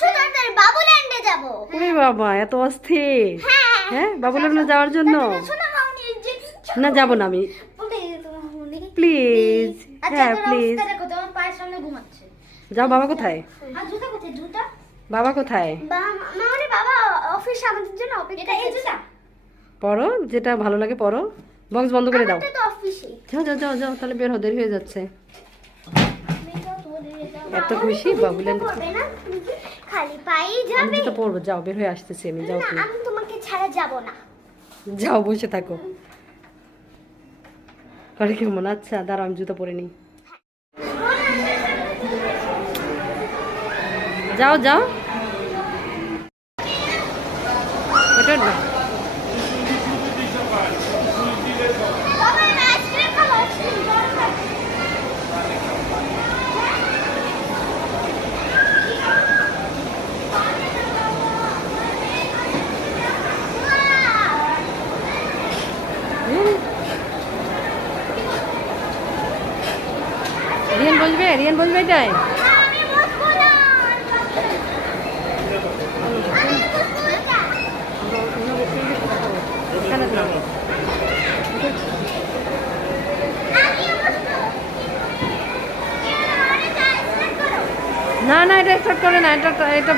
আসো তাড়াতাড়ি বাবুল্যান্ডে যাব। ওরে বাবা এত অস্থির। হ্যাঁ হ্যাঁ বাবুল্যান্ডে যাওয়ার জন্য? না যাব না আমি। প্লিজ। আচ্ছা হ্যাঁ প্লিজ। যাও বাবা কোথায়? বাবা কোথায়? বাবা অফিসে আমাদের জন্য অপেক্ষা এটা এই জুতা? পড়ো যেটা ভালো লাগে পড়ো বক্স বন্ধ করে দাও। আমারটা তো অফিসে যাও যাও যাও যাও তাহলে বের হো দেরি হয়ে যাচ্ছে। এত খুশি? বাবুল্যান্ড করবে পায়ে খালি পায়েই আমি তো পড়ব যাও বের হয়ে আসতেছি আমি যাও না আমি তোমাকে ছাড়া যাব না। যাও বসে থাকো। করে কেমন? আচ্ছা দাঁড়াও আমি জুতো পরে নিই। যাও যাও। ওটা না বাবা আমি আইসক্রিম খাব আইসক্রিম গরম আছে। হুম। রিয়ান বসবে এটাই না, না। এটা স্টার্ট করে না এটা এটা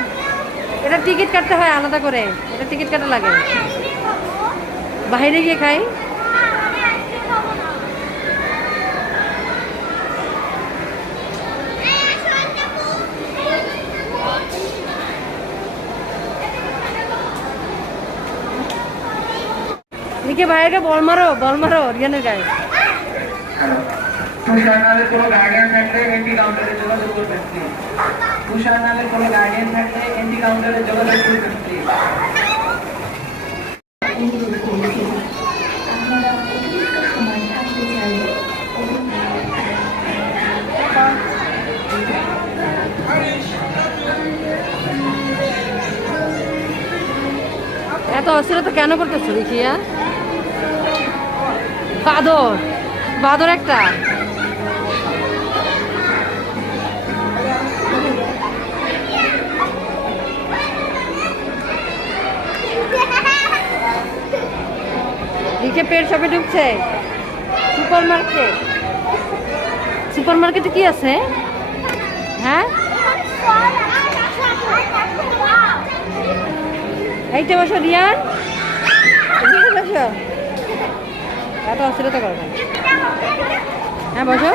এটা টিকিট কাটতে হয় আলাদা করে এটা টিকিট কাটা লাগে। বাইরে গিয়ে খাই না, আমি আইসক্রিম খাব না। এই, আসো, আন্টাপু। এদিকে বাইরে বল মারো বল মারো রিয়ানের গায়ে তুষার নামে কোনো গার্ডিয়ান থাকলে এন্টি কাউন্টারে যোগাযোগ করবেন তুষার নামে কোনো গার্ডিয়ান থাকলে এন্টি কাউন্টারে যোগাযোগ করবেন এত অস্থিরতা কেন করতেছো দেখিয়া? বাদর বাদর একটা। পেট সবে ঢুকছে। সুপার মার্কেট সুপার মার্কেটে কি আছে? হ্যাঁ? এইটা বসো, রিয়ান। বসো। এত অস্থিরতা করবেন হ্যাঁ বসো।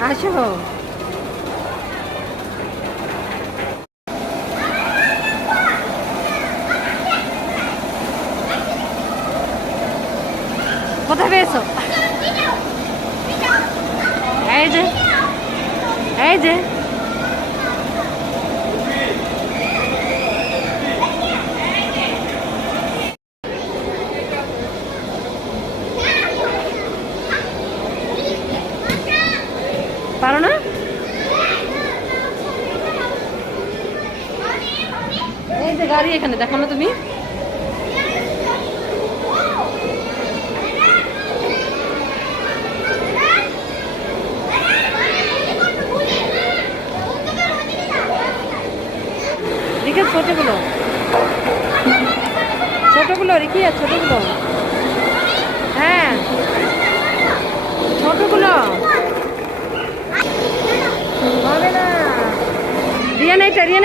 আসো। কোথায় পেয়েছ? এই যে এই যে। পারো না? এই যে গাড়ি এখানে দেখো না তুমি রিকে ছোটগুলো ছোটগুলো রিকিয়া ছোটগুলো। হ্যাঁ। ছোটগুলো। হবে না। রিয়ান এইটা এইটা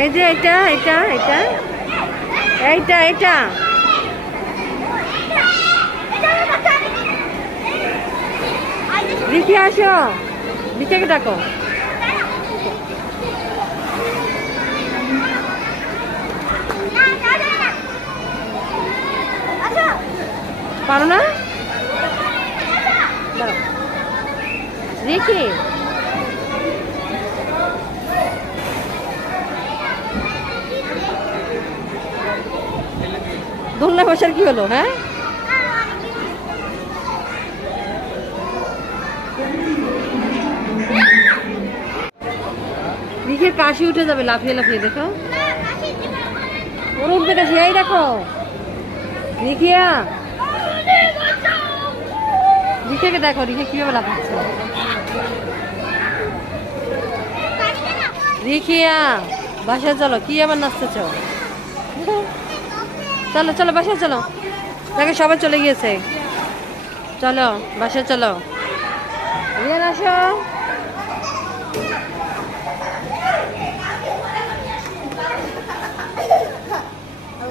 এই যে এটা এটা এটা। এইটা এটা রীতি আসো। নিচেকে ডাকো। পারো না? রেখে দোলনা বসার কি হলো হ্যাঁ? দিকে কাশি উঠে যাবে, লাফিয়ে লাফিয়ে দেখো। ওর উঠবে কাশি এই দেখো। রিখিয়া রিখিয়াকে দেখো রিখিয়া কীভাবে লাফাচ্ছে। রিখিয়া বাসায় চলো, কি আবার নাচতেছ? চলো চলো, বাসায় চলো। দেখো, সবাই চলে গিয়েছে। চলো, বাসায় চলো। রিয়ান আসো।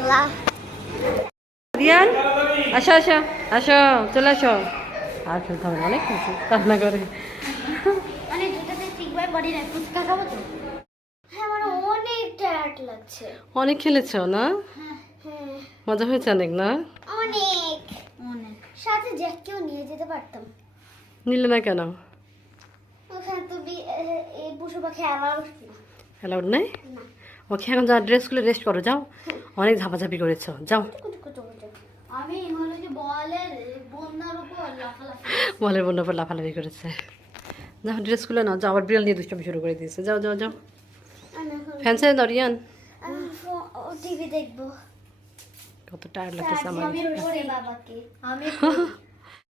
আল্লাহ। রিয়ান আসো আসো আসো চলে আসো। আর ফেলতে হবে অনেক কিছু কান্না করে। মানে হ্যাঁ আমার অনেক টায়ার্ড লাগছে। অনেক খেলেছো না? হ্যাঁ মজা হয়েছে অনেক না? অনেক। সাথে জ্যাককেও নিয়ে যেতে পারতাম। নিলে না কেন? ওখানে তো এই পশু পাখি অ্যালাউড অ্যালাউড নেই? না। ওকে এখন যা ড্রেসগুলো রেস্ট করো যাও। অনেক ঝাপাঝাপি করেছ যাও। বলের বন্যার উপর লাফালাফি বলের বন্যার উপর লাফালাফি করেছে। যাও ড্রেসগুলো নাও যাও আবার বিড়াল নিয়ে দুষ্টমি শুরু করে দিয়েছে। যাও যাও যাও। ফ্যান্সে দরিয়ান টিভি দেখব। কত টায়ার্ড লাগতেছে আমার।